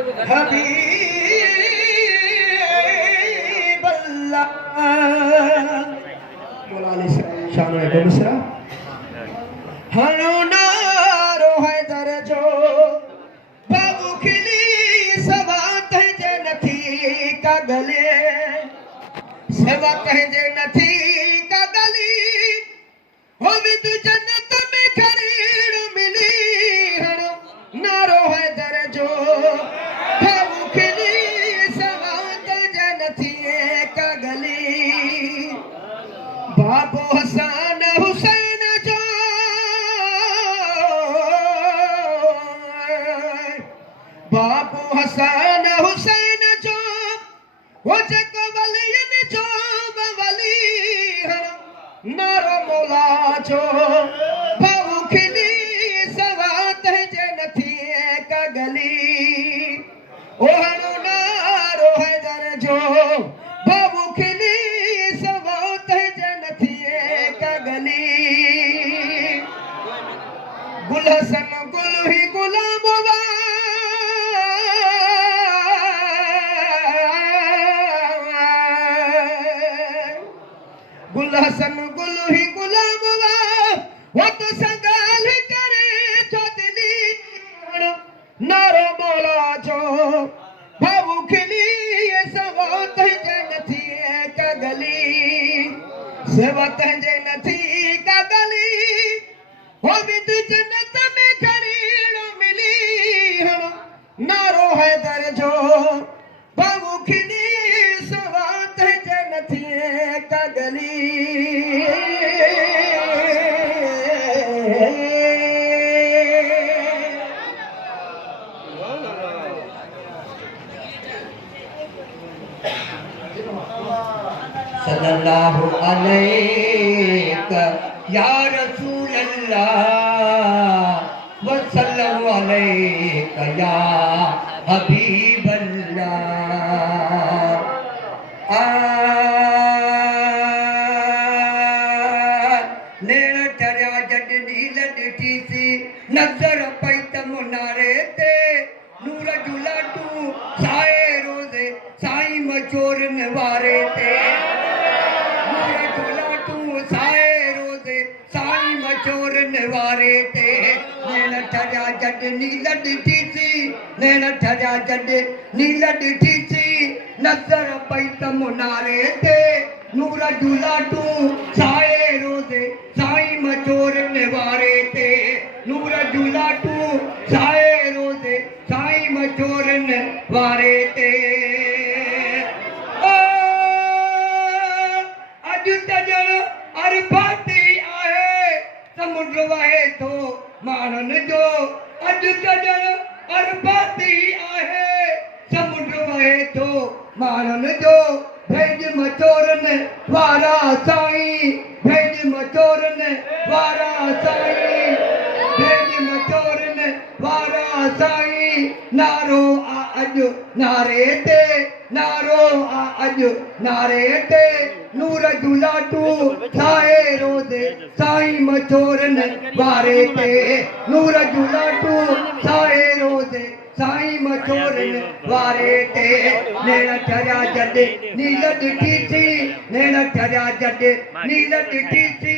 हबीब अल्लाह शान है दूसरा हनुनारो है दरजो बाबू खिली सवात है जनथी का गले सवात है जनथी का गली हो भी तू जन्नत में खरीद मिली हनो नारो है दरजो बाबू खिली सवात जनथी का गली बाबू हसन हुसैन जो बाबू हसन हुसैन जो वो जको वलियन जो वली नारो मौला जो बाबू खिली सवात है जनथी का गली ओ हनु नारो है दर जो बाबू खिली सवात है जनथी का गली गुल हसन गुल ही गुलाम गुल हसन गुल ही गुलाम वो तो संगाल करे तो दिली नारो मौला जो बाबू खिली ये सवात है जनथी का गली सवात है जनथी का गली हो भी तू जन्नत में खरीद मिली हम नारो है दरजो बाबू खिली सवात है जनथी का गली सल्लल्लाहु अलैका या रसूल अल्लाह व सल्लल्लाहु अलैका या हबीब अल्लाह नेण चरिया जड नील ॾिठी सी नज़र पई त मुनारे ते नूर जुला तू साए रोज़े साईं मचोरन वारे ते नूर जुला तू साए रोज़े साईं मचोरन वारे ते नेण चरिया जड नील ॾिठी सी नेण चरिया जड नील ॾिठी सी नज़र पई त मुनारे ते नूर जुला तू साए रोज़े साईं मचोरन वारे ते नूर जुला तू साए रोज़े साईं मचोरन वारे ते अज तजण अरबाती आहे समुंड वहे थो माणन जो अज तजण अरबाती आहे समुंड वहे थो माणन जो भेज मचोरन वारा साईं भेज मचोरन वारा साईं भेज मचोरन वारा साईं नारो आ अज नारे ते नारो आ अज नारे ते नूर जुला तू साए रोज़े साईं मचोरन वारे ते नूर जुला तू साए रोज़े साईं मचोरन वारे ते नेण ठरिया जड नील ॾिठी सी नेण ठरिया जड नील ॾिठी सी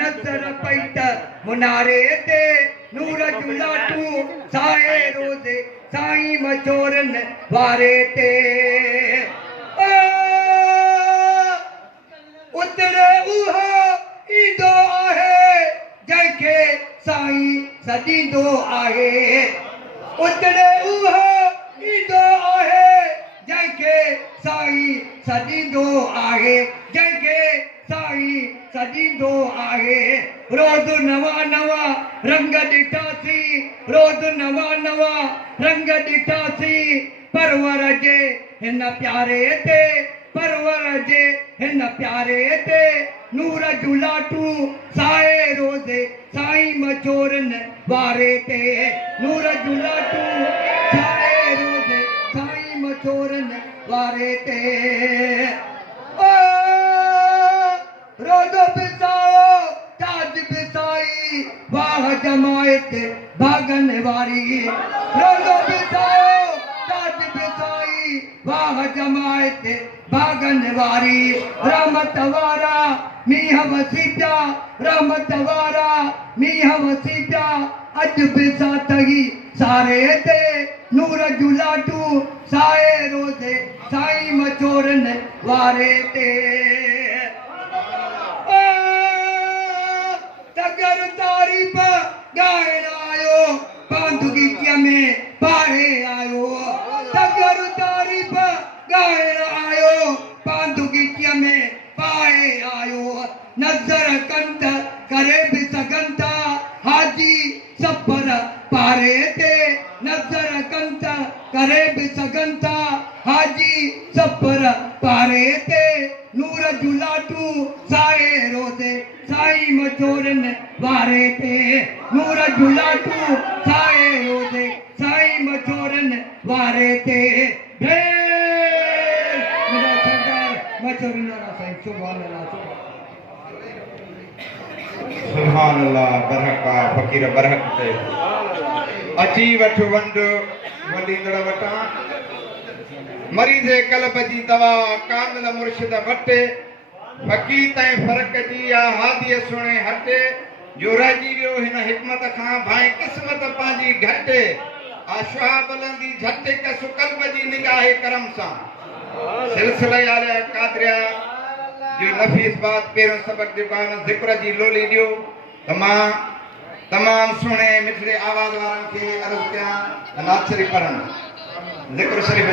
नज़र पई त मुनारे ते नूर जुला तू साए रोज़े साईं मचोरन वारे ते उतरे उहो ईंदो आहे जंहिंखे साईं सॾींदो आहे उतरे उहो ईंदो आहे जंहिंखे साईं सॾींदो आहे जंहिंखे साईं सॾींदो आहे रोज़ नवा नवा रंग ॾिठासीं रोज़ नवा नवा रंग ॾिठासीं परवर जे हिन प्यारे ते परवर जे हिन प्यारे ते नूर जुला तू साए रोज़े साईं मचोरन वारे ते नूर जुला तू साए रोज़े साईं मचोरन वारे ते रोज़ो बिसाओ ताज बिसाई वाह जमायत भागन वारी रोज़ो बिसाओ वारी रहमत वारा मींह वसी पिया रहमत वारा मींह वसी पिया अज बि साथी सारे ते नूर जुलाटू साए रोज़े साईं मचोरन वारे ते तगर तारीफ़ ॻाइण आयो पांडुगीअ में पाए आयो तगर तारीफ़ ॻाइण आयो पांडुगीअ में पाए आयो नज़र कंत करे बि सघनि था हाजी सफ़र पारे ते नज़र कंत करे बि सघनि था हाजी सफ़र पारे ते नूर जुलाटू साए रोज़े साईं मचोरन वारे ते नूर जुलाटू साए रोज़े साईं मचोरन वारे ते मेरा सरदार मचोरन वारा साईं सुभान अल्लाह सुभान अल्लाह बरहका फकीर बरहक ते अची वठ वंड वलींदड़ वटा मरीज़ कल्ब जी दवा कामिल मुर्शिद वटे फकीर ताईं फर्क जी आ हादी सुणे हटे जो रहिजी वियो हिन हिकमत खां भाई किस्मत पंहिंजी घटे आशा बुलंदी झटे कस कल्ब जी निगाहे करम सां सिलसिला यार कादरिया जो नफीस बात पहिरियों सबक दुकान ज़िक्र जी लोली ॾियो तमाम सुणे मिठड़े आवाज़ वारनि खे अर्ज़ कयां नाचरी पढ़नि ज़िक्र शरीफ़